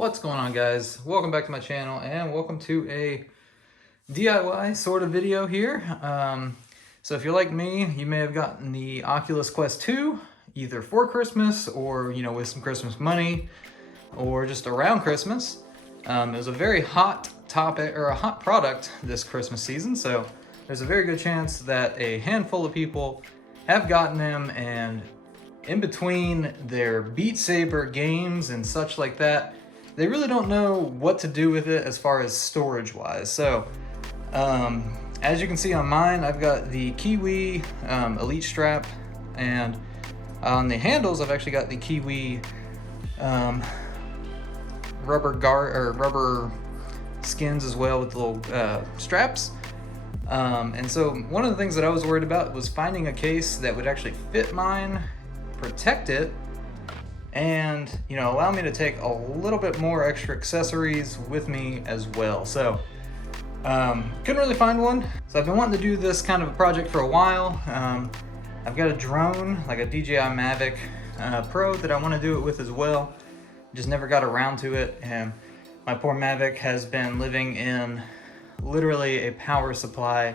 What's going on, guys? Welcome back to my channel and welcome to a DIY sort of video here. So if you're like me, you may have gotten the Oculus Quest 2 either for Christmas or, with some Christmas money or just around Christmas. It was a very hot topic or a hot product this Christmas season. So there's a very good chance that a handful of people have gotten them, and in between their Beat Saber games and such like that, they really don't know what to do with it as far as storage wise. So as you can see on mine, I've got the Kiwi Elite strap, and on the handles I've actually got the Kiwi rubber skins as well with the little straps. And so one of the things that I was worried about was finding a case that would actually fit mine, protect it, and allow me to take a little bit more extra accessories with me as well. So couldn't really find one, so I've been wanting to do this kind of a project for a while. I've got a drone, like a DJI Mavic Pro, that I want to do it with as well. Just never got around to it, and my poor Mavic has been living in literally a power supply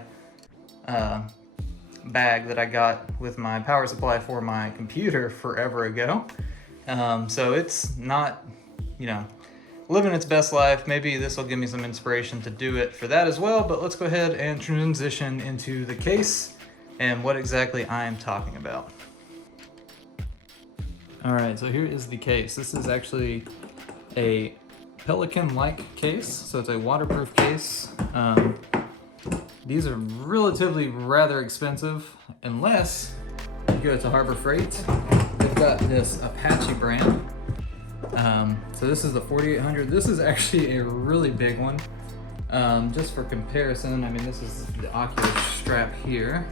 bag that I got with my power supply for my computer forever ago. So it's not, living its best life. Maybe this will give me some inspiration to do it for that as well, but let's go ahead and transition into the case and what exactly I am talking about. All right, so here is the case. This is actually a Pelican-like case, so it's a waterproof case. These are relatively rather expensive unless you go to Harbor Freight. They've got this Apache brand. So this is the 4800. This is actually a really big one. Just for comparison, this is the Oculus strap here.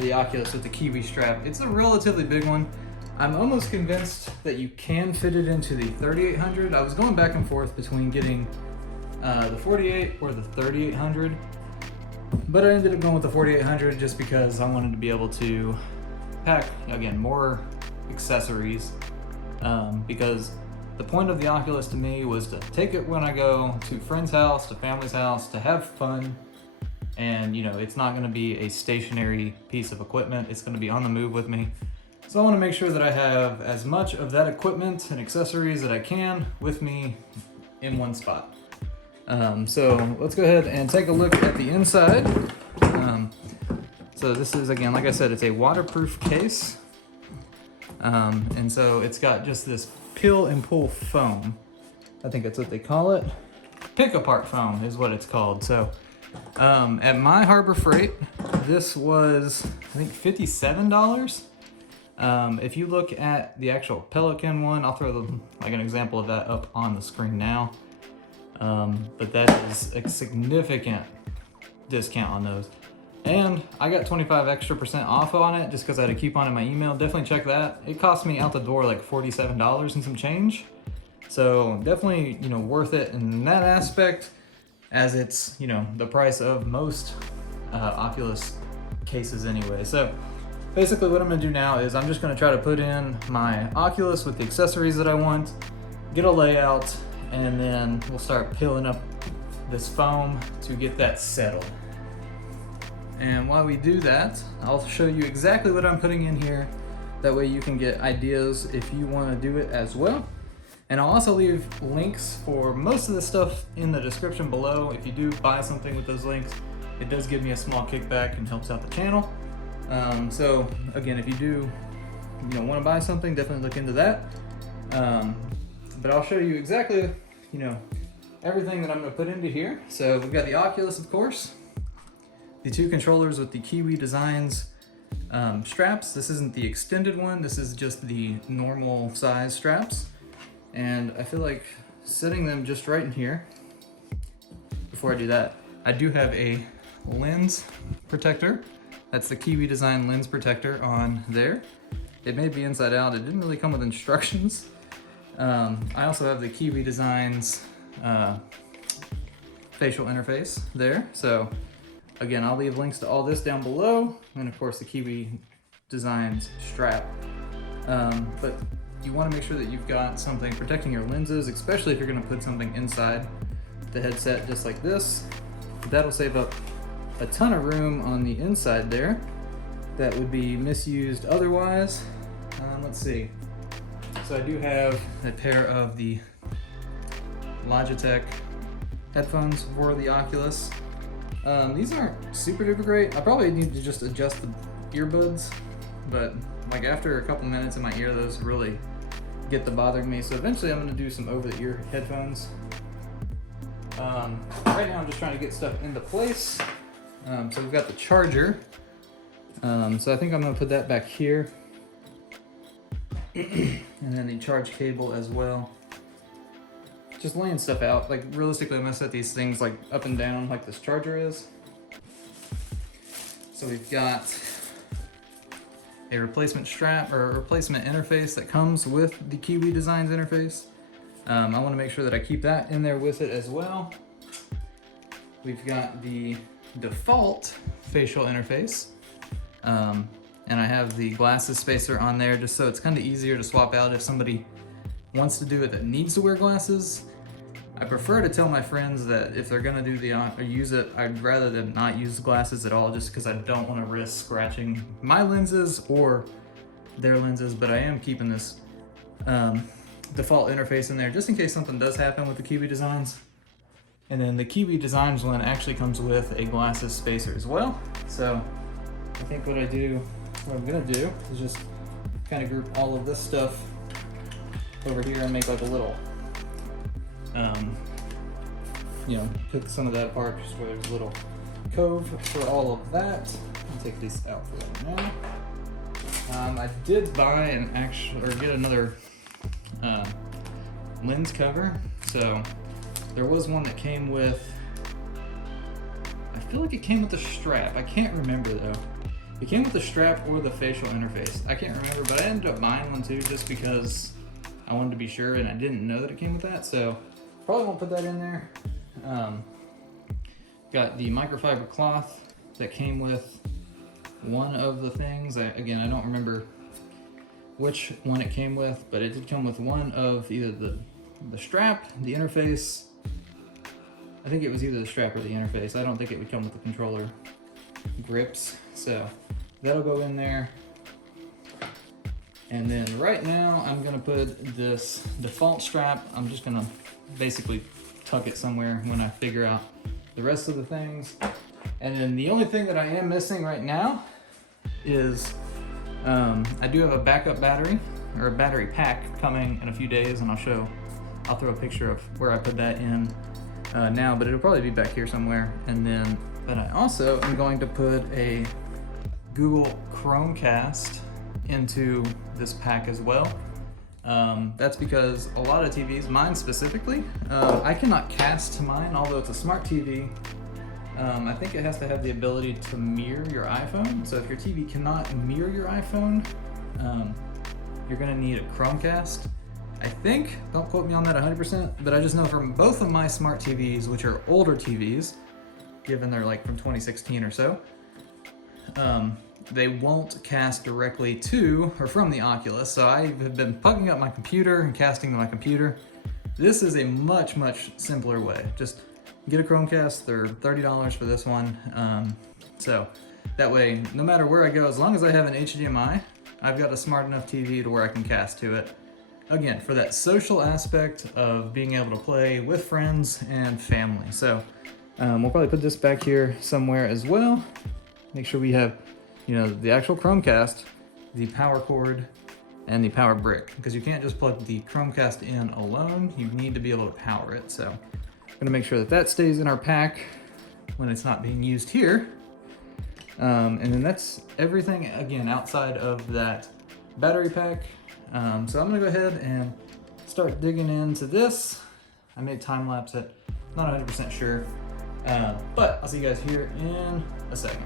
The Oculus with the Kiwi strap. It's a relatively big one. I'm almost convinced that you can fit it into the 3800. I was going back and forth between getting the 48 or the 3800, but I ended up going with the 4800 just because I wanted to be able to pack, again, more accessories, because the point of the Oculus to me was to take it when I go to friend's house, to family's house, to have fun. And it's not going to be a stationary piece of equipment. It's going to be on the move with me. So I want to make sure that I have as much of that equipment and accessories that I can with me in one spot. So let's go ahead and take a look at the inside. So this is, again, like I said, it's a waterproof case. And so it's got just this peel and pull foam. I think that's what they call it. Pick apart foam is what it's called. So at my Harbor Freight, this was, I think, $57. If you look at the actual Pelican one, I'll throw an example of that up on the screen now. But that is a significant discount on those. And I got 25% extra off on it just because I had a coupon in my email. Definitely check that. It cost me out the door like $47 and some change. So definitely, worth it in that aspect, as it's, the price of most Oculus cases anyway. So basically what I'm gonna do now is I'm just gonna try to put in my Oculus with the accessories that I want, get a layout, and then we'll start peeling up this foam to get that settled. And while we do that, I'll show you exactly what I'm putting in here. That way you can get ideas if you want to do it as well. And I'll also leave links for most of the stuff in the description below. If you do buy something with those links, it does give me a small kickback and helps out the channel. So again, if you do want to buy something, definitely look into that. But I'll show you exactly everything that I'm going to put into here. So we've got the Oculus, of course, the two controllers with the Kiwi Designs straps. This isn't the extended one, this is just the normal size straps. And I feel like setting them just right in here. Before I do that, I do have a lens protector. That's the Kiwi Design lens protector on there. It may be inside out, it didn't really come with instructions. I also have the Kiwi Designs facial interface there. So again, I'll leave links to all this down below, and of course the Kiwi Designs strap. But you want to make sure that you've got something protecting your lenses, especially if you're going to put something inside the headset just like this. That'll save up a ton of room on the inside there that would be misused otherwise. Let's see. So I do have a pair of the Logitech headphones for the Oculus. These aren't super duper great. I probably need to just adjust the earbuds, but like after a couple minutes in my ear, those really get to bothering me. So eventually I'm gonna do some over the ear headphones. Right now I'm just trying to get stuff into place. So we've got the charger. So I think I'm gonna put that back here. And then the charge cable as well. Just laying stuff out. Like realistically, I'm gonna set these things like up and down like this charger is. So we've got a replacement strap or a replacement interface that comes with the Kiwi Designs interface. I want to make sure that I keep that in there with it as well. We've got the default facial interface. And I have the glasses spacer on there just so it's kind of easier to swap out if somebody wants to do it that needs to wear glasses. I prefer to tell my friends that if they're gonna do or use it, I'd rather them not use glasses at all just because I don't want to risk scratching my lenses or their lenses, but I am keeping this default interface in there just in case something does happen with the Kiwi Designs. And then the Kiwi Designs one actually comes with a glasses spacer as well. So I think what I'm gonna do is just kind of group all of this stuff over here and make like a little, pick some of that apart just where there's a little cove for all of that. I'll take these out for right now. I did buy get another lens cover. So there was one that came with, I feel like it came with the strap. I can't remember though. It came with the strap or the facial interface. I can't remember, but I ended up buying one too just because I wanted to be sure and I didn't know that it came with that. So probably won't put that in there. Got the microfiber cloth that came with one of the things. Again, I don't remember which one it came with, but it did come with one of either the strap, the interface. I think it was either the strap or the interface. I don't think it would come with the controller grips. So that'll go in there. And then right now I'm gonna put this default strap. I'm just gonna basically tuck it somewhere when I figure out the rest of the things. And then the only thing that I am missing right now is I do have a backup battery or a battery pack coming in a few days, and I'll throw a picture of where I put that in now, but it'll probably be back here somewhere. But I also am going to put a Google Chromecast into this pack as well. That's because a lot of TVs, mine specifically, I cannot cast to mine, although it's a smart TV. I think it has to have the ability to mirror your iPhone. So if your TV cannot mirror your iPhone, you're gonna need a Chromecast. I think, don't quote me on that 100%, but I just know from both of my smart TVs, which are older TVs, given they're like from 2016 or so, they won't cast directly to or from the Oculus. So I have been plugging up my computer and casting to my computer. This is a much, much simpler way. Just get a Chromecast. They're $30 for this one. So that way, no matter where I go, as long as I have an HDMI, I've got a smart enough TV to where I can cast to it. Again, for that social aspect of being able to play with friends and family. So we'll probably put this back here somewhere as well. Make sure we have, the actual Chromecast, the power cord, and the power brick, because you can't just plug the Chromecast in alone. You need to be able to power it. So I'm gonna make sure that that stays in our pack when it's not being used here. And then that's everything, again, outside of that battery pack. So I'm gonna go ahead and start digging into this. I made time lapse it, not 100% sure, but I'll see you guys here in a second.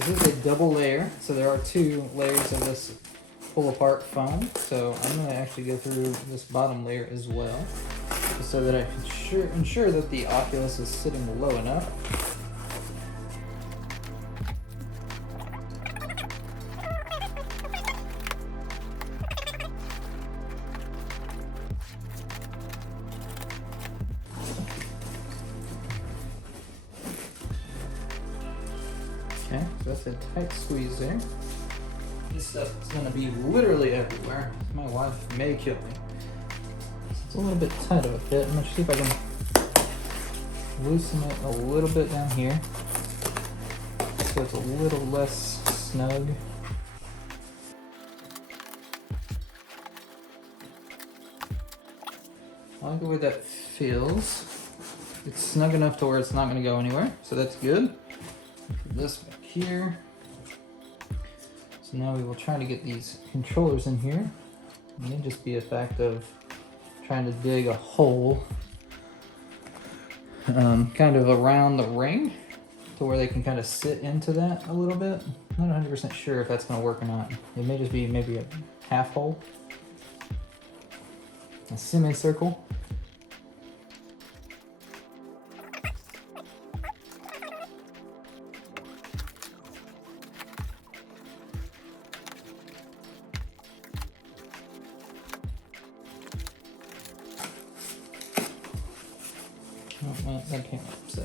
This is a double layer, so there are 2 layers of this pull-apart foam. So I'm going to actually go through this bottom layer as well, just so that I can ensure that the Oculus is sitting low enough. Okay, so that's a tight squeeze there. This stuff is going to be literally everywhere. My wife may kill me. It's a little bit tight of a fit. I'm going to see if I can loosen it a little bit down here so it's a little less snug. I like the way that feels. It's snug enough to where it's not going to go anywhere, so that's good. Put this back here. So now we will try to get these controllers in here. It may just be a fact of trying to dig a hole kind of around the ring to where they can kind of sit into that a little bit. I'm not 100% sure if that's going to work or not. It may just be maybe a half hole, a semicircle. Oh, well, that came up, so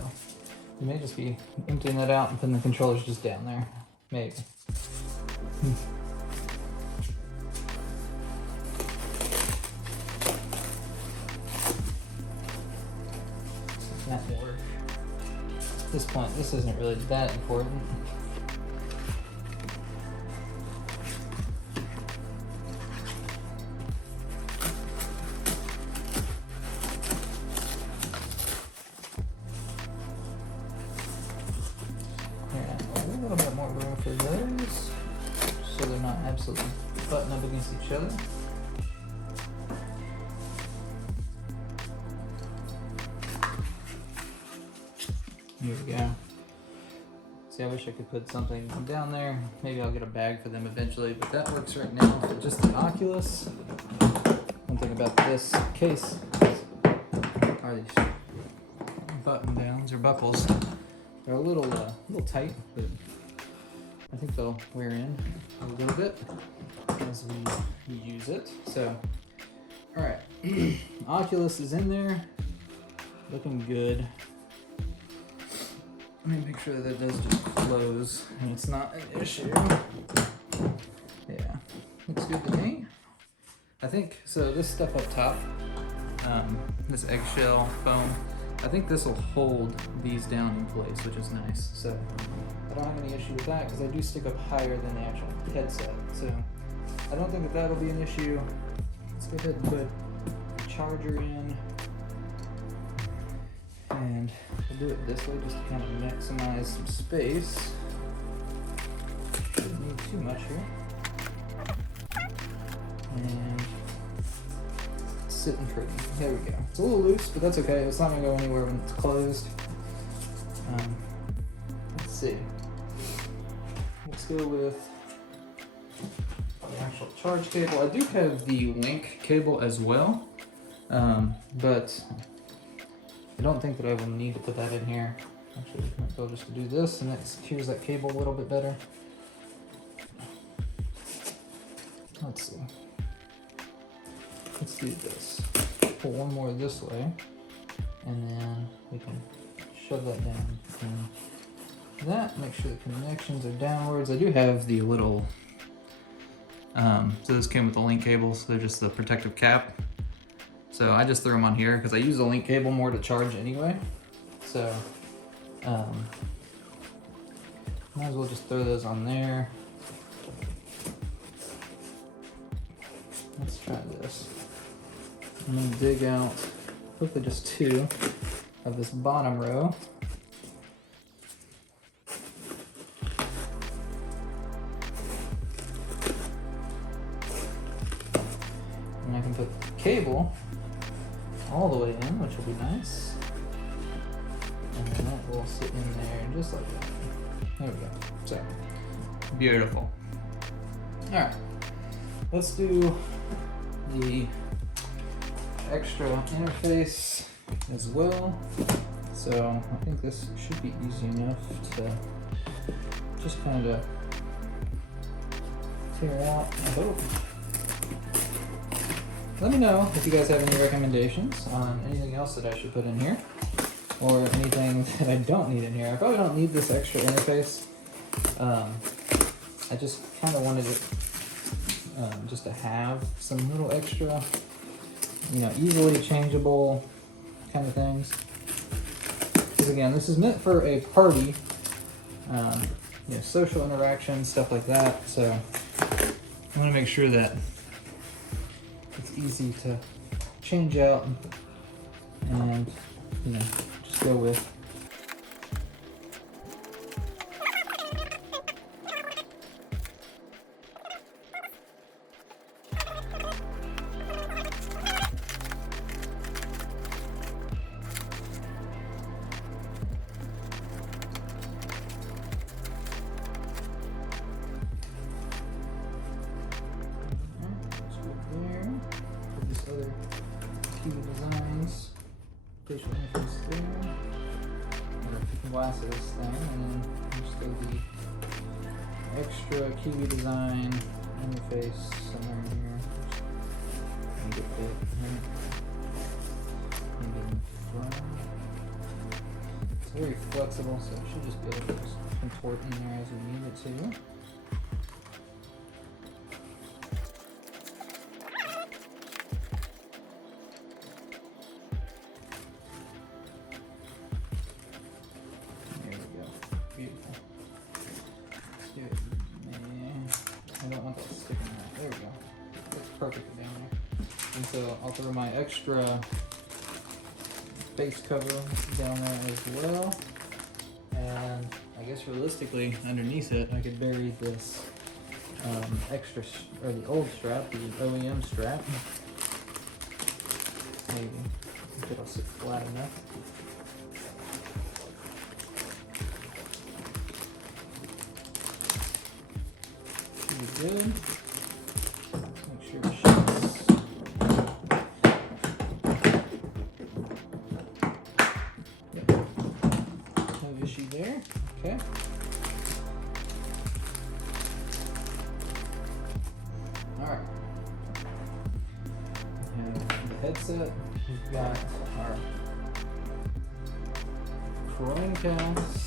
you may just be emptying that out and putting the controllers just down there. Maybe. That will work. At this point, this isn't really that important. A little bit more room for those, so they're not absolutely butting up against each other. Here we go. See, I wish I could put something down there. Maybe I'll get a bag for them eventually, but that works right now for just the Oculus. One thing about this case are these button downs or buckles. They're a little tight, but I think they'll wear in a little bit as we use it. So, all right, Oculus is in there, looking good. Let me make sure that does just close and it's not an issue. Yeah, looks good to me. I think, so this stuff up top, this eggshell foam, I think this will hold these down in place, which is nice. So I don't have any issue with that because I do stick up higher than the actual headset. So I don't think that that'll be an issue. Let's go ahead and put the charger in. And we'll do it this way just to kind of maximize some space. Shouldn't need too much here. And sitting pretty. There we go. It's a little loose, but that's okay. It's not going to go anywhere when it's closed. Let's see. Let's go with the actual charge cable. I do have the link cable as well, but I don't think that I will need to put that in here. Actually, I might be able just to do this, and that secures that cable a little bit better. Let's see. Let's do this. Pull one more this way, and then we can shove that down. And that, make sure the connections are downwards. I do have the little, so this came with the link cables. They're just the protective cap. So I just threw them on here because I use the link cable more to charge anyway. So, might as well just throw those on there. Let's try this. I'm gonna dig out, hopefully just 2 of this bottom row. And I can put the cable all the way in, which will be nice. And then that will sit in there just like that. There we go. So Beautiful. All right, let's do the extra interface as well. So I think this should be easy enough to just kind of tear out, I hope. Let me know if you guys have any recommendations on anything else that I should put in here, or anything that I don't need in here. I probably don't need this extra interface. I just kind of wanted it just to have some little extra, you know, easily changeable kind of things. Because again, this is meant for a party, you know, social interaction, stuff like that. So I want to make sure that it's easy to change out and, you know, just go with. Other TV designs, facial interface there, or glasses thing, and then just go the extra Kiwi design interface somewhere in here. And get that right. And then front. It's very flexible, so it should just be able to just contort in there as we need it to. Beautiful. Let's do it. I don't want that sticking out. There we go. That's perfect down there. And so I'll throw my extra face cover down there as well. And I guess realistically, underneath it, I could bury this extra, or the old strap, the OEM strap. Maybe. If it'll sit flat enough. Good. Make sure it shoots. Yep. No issue there. Okay. Alright. The headset. We've got our Chromecast.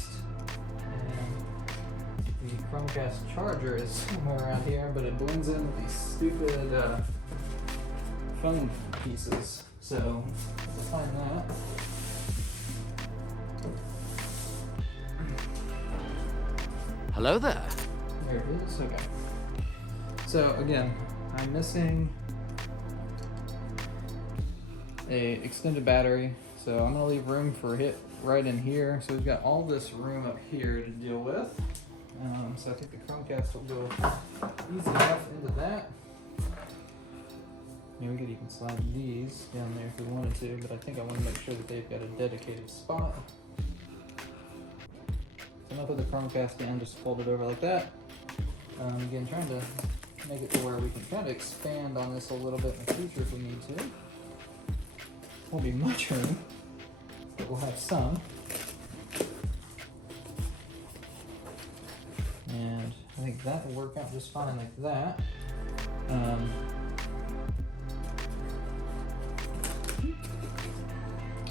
Chromecast charger is somewhere around here, but it blends in with these stupid phone pieces. So we'll find that. Hello there. There it is. Okay. So again, I'm missing a extended battery. So I'm gonna leave room for it right in here. So we've got all this room up here to deal with. So I think the Chromecast will go easy enough into that. Yeah, we could even slide these down there if we wanted to, but I think I want to make sure that they've got a dedicated spot. So I'm gonna put the Chromecast in, just fold it over like that. Again, trying to make it to where we can kind of expand on this a little bit in the future if we need to. Won't be much room, but we'll have some. And I think that will work out just fine like that.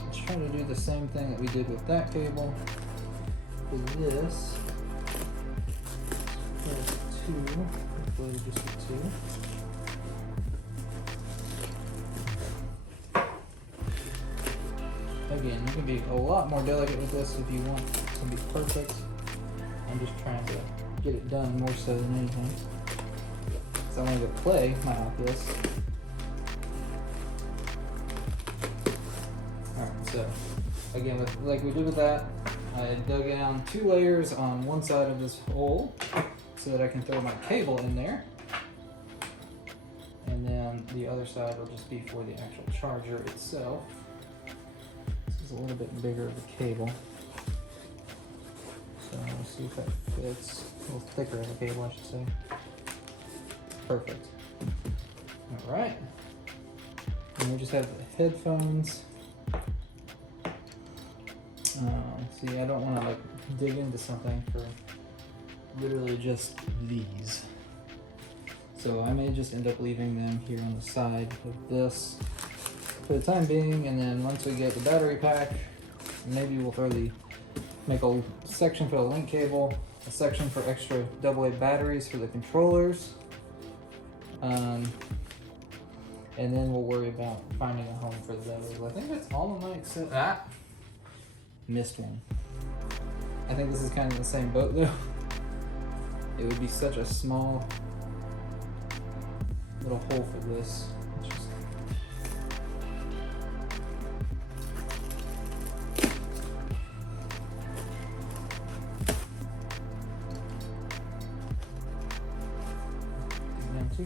Let's try to do the same thing that we did with that cable. For this, there's two, hopefully just the two. Again, you can be a lot more delicate with this if you want it to be perfect. I'm just trying to get it done more so than anything. So I wanted to play my Oculus. Alright, so again, like we did with that, I dug down 2 layers on one side of this hole so that I can throw my cable in there. And then the other side will just be for the actual charger itself. This is a little bit bigger of a cable. So we'll see if that fits. little thicker of a cable, I should say. Perfect. All right. And we just have the headphones. See, I don't want to like dig into something for literally just these. So I may just end up leaving them here on the side of this for the time being, and then once we get the battery pack, maybe we'll make a section for the link cable, a section for extra AA batteries for the controllers, and then we'll worry about finding a home for the batteries. I think that's all of my except missed one. I think this is kind of the same boat though. It would be such a small little hole for this. Let's just... down too.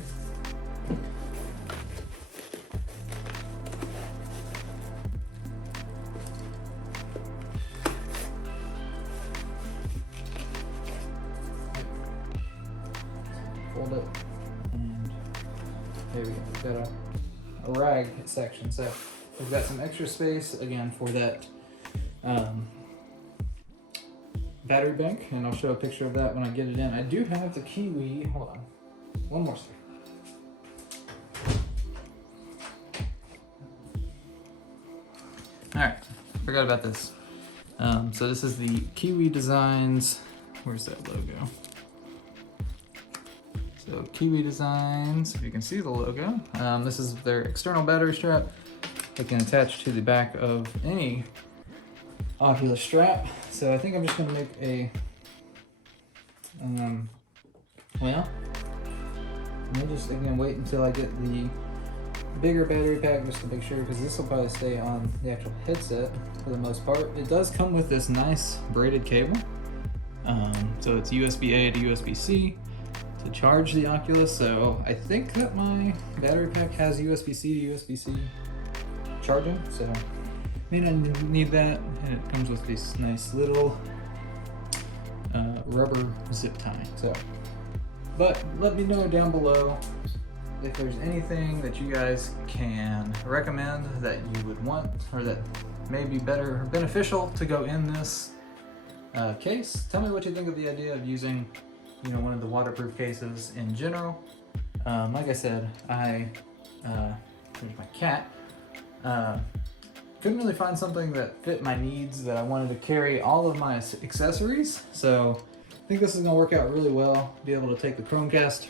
Fold it, and there we go. We've got a rag section, so we've got some extra space again for that battery bank, and I'll show a picture of that when I get it in. I do have the Kiwi. Hold on, one more second. All right, forgot about this. So this is the Kiwi Designs. Where's that logo? So Kiwi Designs, if you can see the logo. This is their external battery strap. It can attach to the back of any Oculus strap. So I think I'm just gonna make a, well, let me just again wait until I get the bigger battery pack just to make sure, because this will probably stay on the actual headset for the most part. It does come with this nice braided cable. So it's USB-A to USB-C to charge the Oculus. So I think that my battery pack has USB-C to USB-C charging. So may not need that. And it comes with this nice little rubber zip tie. So, but let me know down below if there's anything that you guys can recommend that you would want, or that may be better or beneficial to go in this case. Tell me what you think of the idea of using, you know, one of the waterproof cases in general. Like I said, there's my cat. Couldn't really find something that fit my needs, that I wanted to carry all of my accessories. So I think this is gonna work out really well. Be able to take the Chromecast,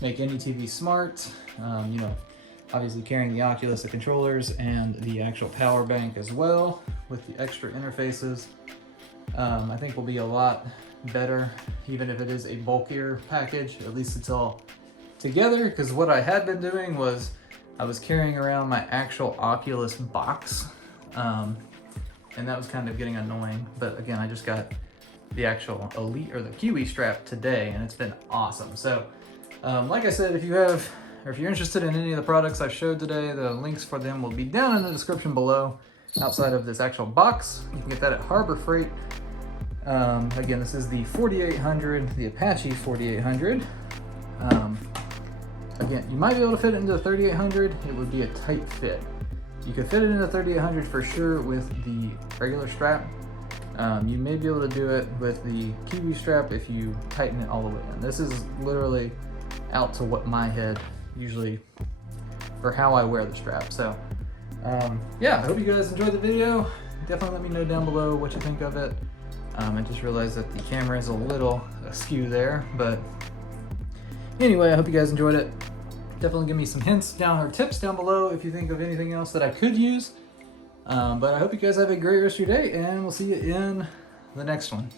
make any TV smart, you know, obviously carrying the Oculus, the controllers, and the actual power bank as well with the extra interfaces. I think will be a lot better, even if it is a bulkier package. At least it's all together, because what I had been doing was I was carrying around my actual Oculus box, and that was kind of getting annoying. But again, I just got the actual Elite, or the Kiwi strap today, and it's been awesome. So like I said, if you're interested in any of the products I showed today, the links for them will be down in the description below. Outside of this actual box, you can get that at Harbor Freight. Again, this is the 4800, the Apache 4800. Again, you might be able to fit it into the 3800. It would be a tight fit. You could fit it into the 3800 for sure with the regular strap. You may be able to do it with the Kiwi strap if you tighten it all the way in. This is literally out to what my head usually, or how I wear the strap. So yeah, I hope you guys enjoyed the video. Definitely let me know down below what you think of it. I just realized that the camera is a little askew there, but anyway, I hope you guys enjoyed it. Definitely give me some hints down, or tips down below if you think of anything else that I could use. But I hope you guys have a great rest of your day, and we'll see you in the next one.